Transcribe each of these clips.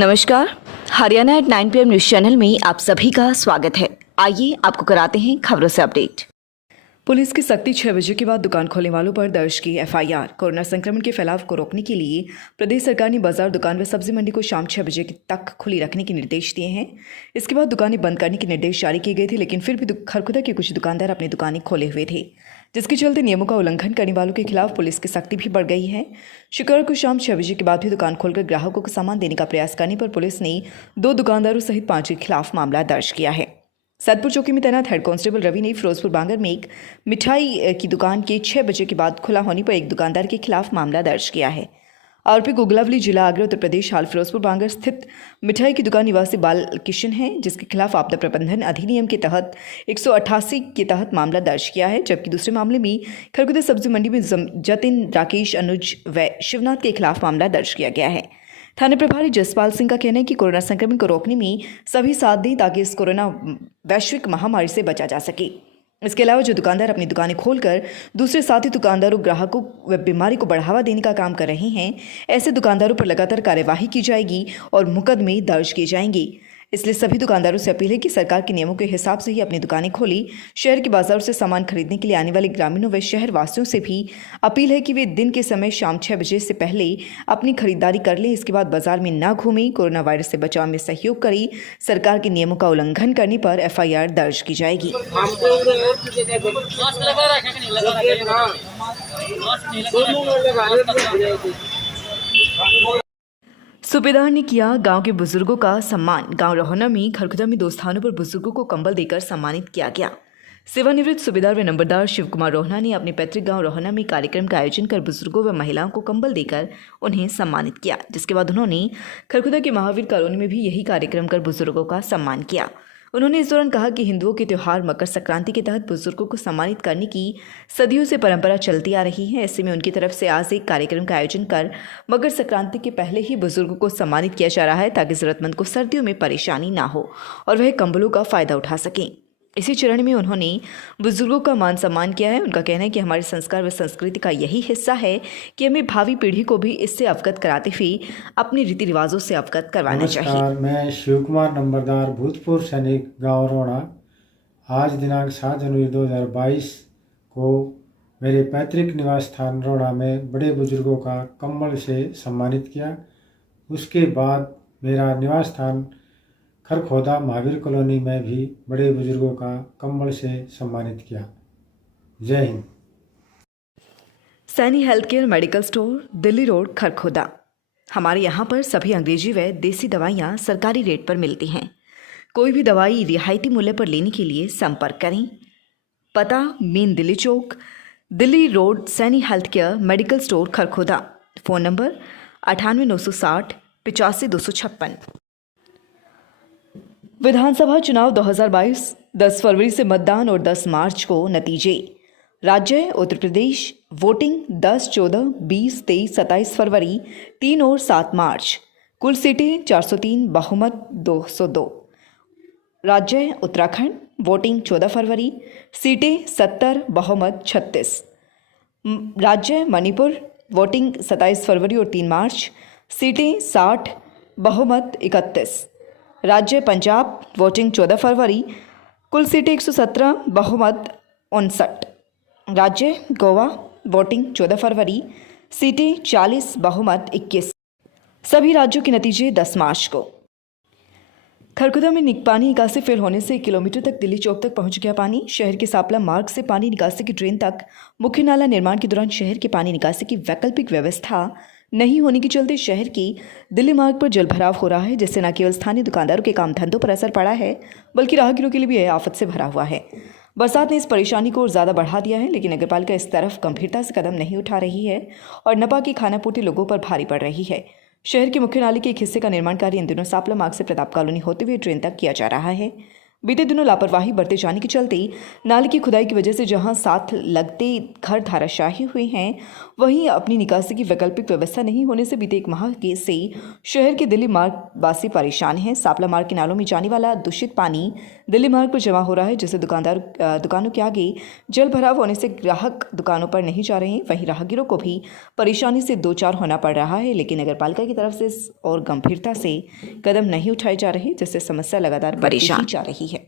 नमस्कार। Haryana at 9 PM news channel में आप सभी का स्वागत है। आइए आपको कराते हैं खबरों से अपडेट। पुलिस की सख्ती 6 बजे के बाद दुकान खोलने वालों पर दर्ज की FIR। कोरोना संक्रमण के फैलाव को रोकने के लिए प्रदेश सरकार ने बाजार, दुकान व सब्जी मंडी को शाम 6 बजे तक खुली रखने के निर्देश दिए हैं। इसके बाद दुकानें बंद करने के निर्देश जारी किए गए थे, लेकिन फिर भी खरखुदा के कुछ दुकानदार अपनी दुकानें खोले हुए थे, जिसके चलते नियमों का उल्लंघन करने वालों के खिलाफ पुलिस की सख्ती भी बढ़ गई है। शुक्रवार को शाम 6 बजे के बाद भी दुकान खोलकर ग्राहकों को सामान देने का प्रयास करने पर पुलिस ने 2 दुकानदारों सहित 5 के खिलाफ मामला दर्ज किया है। सदपुर चौकी में तैनात हेड कांस्टेबल रवि ने फिरोजपुर बांगर में एक मिठाई की दुकान के 6 बजे के बाद खुला होने पर एक दुकानदार के खिलाफ मामला दर्ज किया है। आरोपी गुगलावली, जिला आगरा, उत्तर प्रदेश, हाल फिरोजपुर बांगर स्थित मिठाई की दुकान निवासी बाल किशन है, जिसके खिलाफ आपदा प्रबंधन अधिनियम के तहत 188 के तहत मामला दर्ज किया है। जबकि दूसरे मामले में खरखुदा सब्जी मंडी में जतिन, राकेश, अनुज व शिवनाथ के खिलाफ मामला दर्ज किया गया है। थाना प्रभारी जसपाल सिंह का कहना है कि कोरोना संक्रमण को रोकने में सभी साथ दें ताकि इस कोरोना वैश्विक महामारी से बचा जा सके। इसके अलावा जो दुकानदार अपनी दुकानें खोलकर दूसरे साथी दुकानदारों, ग्राहकों व बीमारी को बढ़ावा देने का काम कर रहे हैं, ऐसे दुकानदारों पर लगातार कार्यवाही की जाएगी और मुकदमे दर्ज किए जाएंगे। इसलिए सभी दुकानदारों से अपील है कि सरकार के नियमों के हिसाब से ही अपनी दुकानें खोली। शहर के बाजारों से सामान खरीदने के लिए आने वाले ग्रामीणों व शहर वासियों से भी अपील है कि वे दिन के समय शाम 6 बजे से पहले अपनी खरीदारी कर लें। इसके बाद बाजार में ना घूमें। कोरोना वायरस से बचाव में सहयोग करें। सरकार के नियमों का उल्लंघन करने पर FIR दर्ज की जाएगी। सूबेदार ने किया गांव के बुजुर्गों का सम्मान। गांव रोहना में खरखुदा में 2 स्थानों पर बुजुर्गों को कंबल देकर सम्मानित किया गया। सेवानिवृत्त सूबेदार व नंबरदार शिव कुमार रोहना ने अपने पैतृक गांव रोहना में कार्यक्रम का आयोजन कर बुजुर्गों व महिलाओं को कंबल देकर उन्हें सम्मानित किया, जिसके बाद उन्होंने खरखुदा के महावीर कॉलोनी में भी यही कार्यक्रम कर बुजुर्गों का सम्मान किया। उन्होंने इस दौरान कहा कि हिंदुओं के त्यौहार मकर संक्रांति के तहत बुजुर्गों को सम्मानित करने की सदियों से परंपरा चलती आ रही है। ऐसे में उनकी तरफ से आज एक कार्यक्रम का आयोजन कर मकर संक्रांति के पहले ही बुजुर्गों को सम्मानित किया जा रहा है, ताकि जरूरतमंद को सर्दियों में परेशानी ना हो और वह कंबलों का फायदा उठा सकें। इसी चरण में उन्होंने बुजुर्गों का मान सम्मान किया है। उनका कहना है कि हमारे संस्कार व संस्कृति का यही हिस्सा है कि हमें भावी पीढ़ी को भी इससे अवगत कराते हुए अपने रीति रिवाजों से अवगत करवाना चाहिए। मैं शिव कुमार, नंबरदार, भूतपूर्व सैनिक, गांव रोहना, आज दिनांक 7 जनवरी 2022 को मेरे पैतृक निवास स्थान रोहना में बड़े बुजुर्गों का कंबल से सम्मानित किया। उसके बाद मेरा निवास स्थान खरखोदा महावीर कॉलोनी में भी बड़े बुजुर्गों का कंबल से सम्मानित किया। जय Hind. Saini health care medical store, Delhi road, Kharkhoda. हमारे यहाँ पर सभी अंग्रेजी व देसी दवाइयाँ सरकारी रेट पर मिलती हैं। कोई भी दवाई रियायती मूल्य पर लेने के लिए संपर्क करें। पता मेन दिल्ली चौक, Delhi road, Saini health care medical store, Kharkhoda. Phone number 98 960 85 256। विधानसभा चुनाव 2022, 10 फरवरी से मतदान और 10 मार्च को नतीजे। राज्य उत्तर प्रदेश, वोटिंग 10, 14, 20, 23, 27 फरवरी, 3 और 7 मार्च। कुल सीटें 403, बहुमत 202। राज्य उत्तराखंड, वोटिंग 14 फरवरी, सीटें 70, बहुमत 36। राज्य मणिपुर, वोटिंग 27 फरवरी और 3 मार्च, सीटें 60, बहुमत 31। राज्य पंजाब, वोटिंग 14 फरवरी, कुल सीटें 117, बहुमत 59। राज्य गोवा, वोटिंग 14 फरवरी, सीटें 40, बहुमत 21। सभी राज्यों के नतीजे 10 मार्च को। खरखुदा में पानी निकासी फेल होने से 1 किलोमीटर तक दिल्ली चौक तक पहुंच गया पानी। शहर के सापला मार्ग से पानी निकासी की ड्रेन तक मुख्य नाला निर्माण के दौरान शहर के पानी निकासी की वैकल्पिक व्यवस्था नहीं होने के चलते शहर की दिल्ली मार्ग पर जल भराव हो रहा है, जिससे न केवल स्थानीय दुकानदारों के काम धंधों पर असर पड़ा है, बल्कि राहगीरों के लिए भी यह आफत से भरा हुआ है। बरसात ने इस परेशानी को और ज़्यादा बढ़ा दिया है, लेकिन नगरपालिका इस तरफ गंभीरता से कदम नहीं उठा रही है और नपा की खानापूर्ति लोगों पर भारी पड़ रही है। शहर के मुख्य नाले के एक हिस्से का निर्माण कार्य इन दिनों सापला मार्ग से प्रताप कॉलोनी होते हुए ट्रेन तक किया जा रहा है। बीते दिनों लापरवाही बरते जाने के चलते नाले की खुदाई की वजह से जहां साथ लगते घर धाराशाही हुए हैं, वहीं अपनी निकासी की वैकल्पिक व्यवस्था नहीं होने से बीते 1 माह के से शहर के दिल्ली मार्ग वासी परेशान हैं। सापला मार्ग के नालों में जाने वाला दूषित पानी दिल्ली मार्ग पर जमा हो रहा है, जिससे दुकानों के आगे जल भराव होने से ग्राहक दुकानों पर नहीं जा रहे हैं। वहीं राहगीरों को भी परेशानी से दो चार होना पड़ रहा है, लेकिन नगर पालिका की तरफ से और गंभीरता से कदम नहीं उठाए जा रहे, जिससे समस्या लगातार परेशान जा रही है।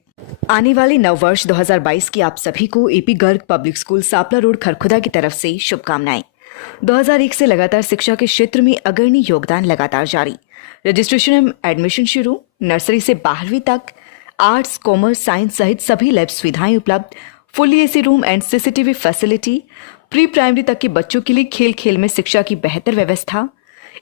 आने वाले नववर्ष 2022 की आप सभी को AP Garg public school Sapla road Kharkhoda की तरफ से शुभकामनाएं। 2001 से लगातार शिक्षा के क्षेत्र में अग्रणी योगदान लगातार जारी। रजिस्ट्रेशन एवं एडमिशन शुरू। नर्सरी से 12वीं तक आर्ट्स, कॉमर्स, साइंस सहित सभी लैब सुविधाएं उपलब्ध। Fully AC room and CCTV facility. Pre primary तक के बच्चों के लिए खेल खेल में शिक्षा की बेहतर व्यवस्था।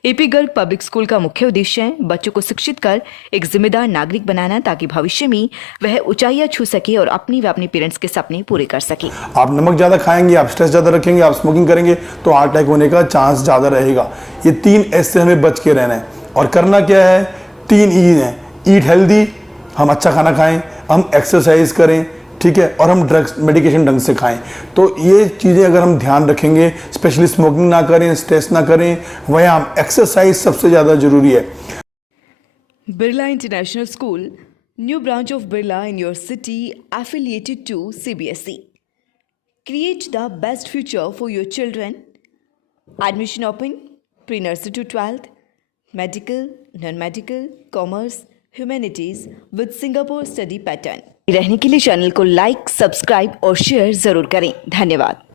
एपी गर्ग पब्लिक स्कूल का मुख्य उद्देश्य है बच्चों को शिक्षित कर एक जिम्मेदार नागरिक बनाना, ताकि भविष्य में वह ऊंचाइयां छू सके और अपनी व अपने पेरेंट्स के सपने पूरे कर सके। आप नमक ज्यादा खाएंगे, आप स्ट्रेस ज्यादा रखेंगे, आप स्मोकिंग करेंगे तो हार्ट अटैक होने का चांस ज्यादा रहेगा। ये 3 एस से हमें बच के रहना है। और करना क्या है, 3 ई है। ईट हेल्दी, हम अच्छा खाना खाएं, हम एक्सरसाइज करें, ठीक है, और हम ड्रग्स मेडिकेशन ढंग से खाएं। तो ये चीज़ें अगर हम ध्यान रखेंगे, स्पेशली स्मोकिंग ना करें, स्ट्रेस ना करें, व्यायाम, एक्सरसाइज सबसे ज़्यादा जरूरी है। Birla international school, new branch of Birla in your city, affiliated to CBSE. Create the best future for your children. Admission open, pre-nursery to 12th, medical, non-medical, commerce, humanities with Singapore study pattern. रहने के लिए channel को like, subscribe और share जरूर करें। धन्यवाद।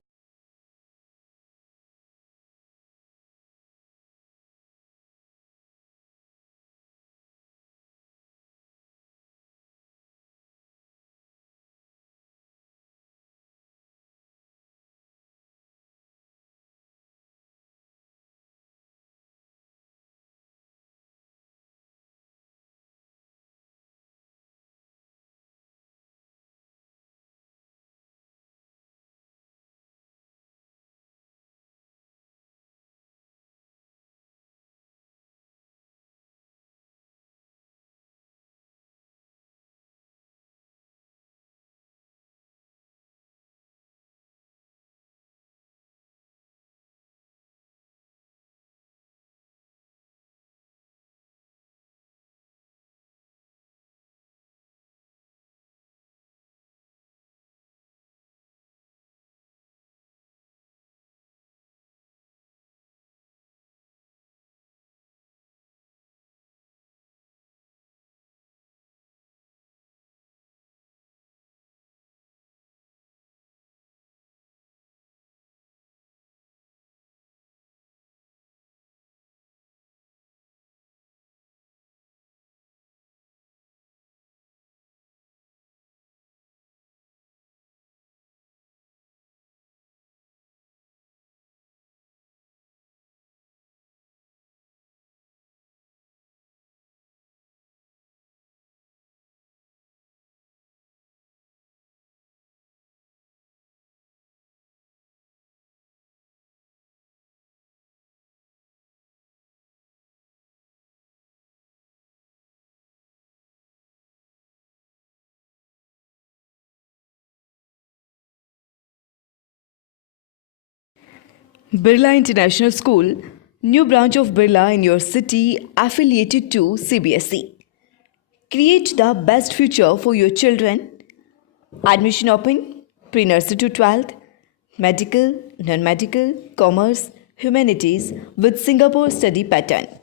Birla International School, new branch of Birla in your city, affiliated to CBSE. Create the best future for your children. Admission open, pre-nursery to 12th, medical, non-medical, commerce, humanities with Singapore study pattern.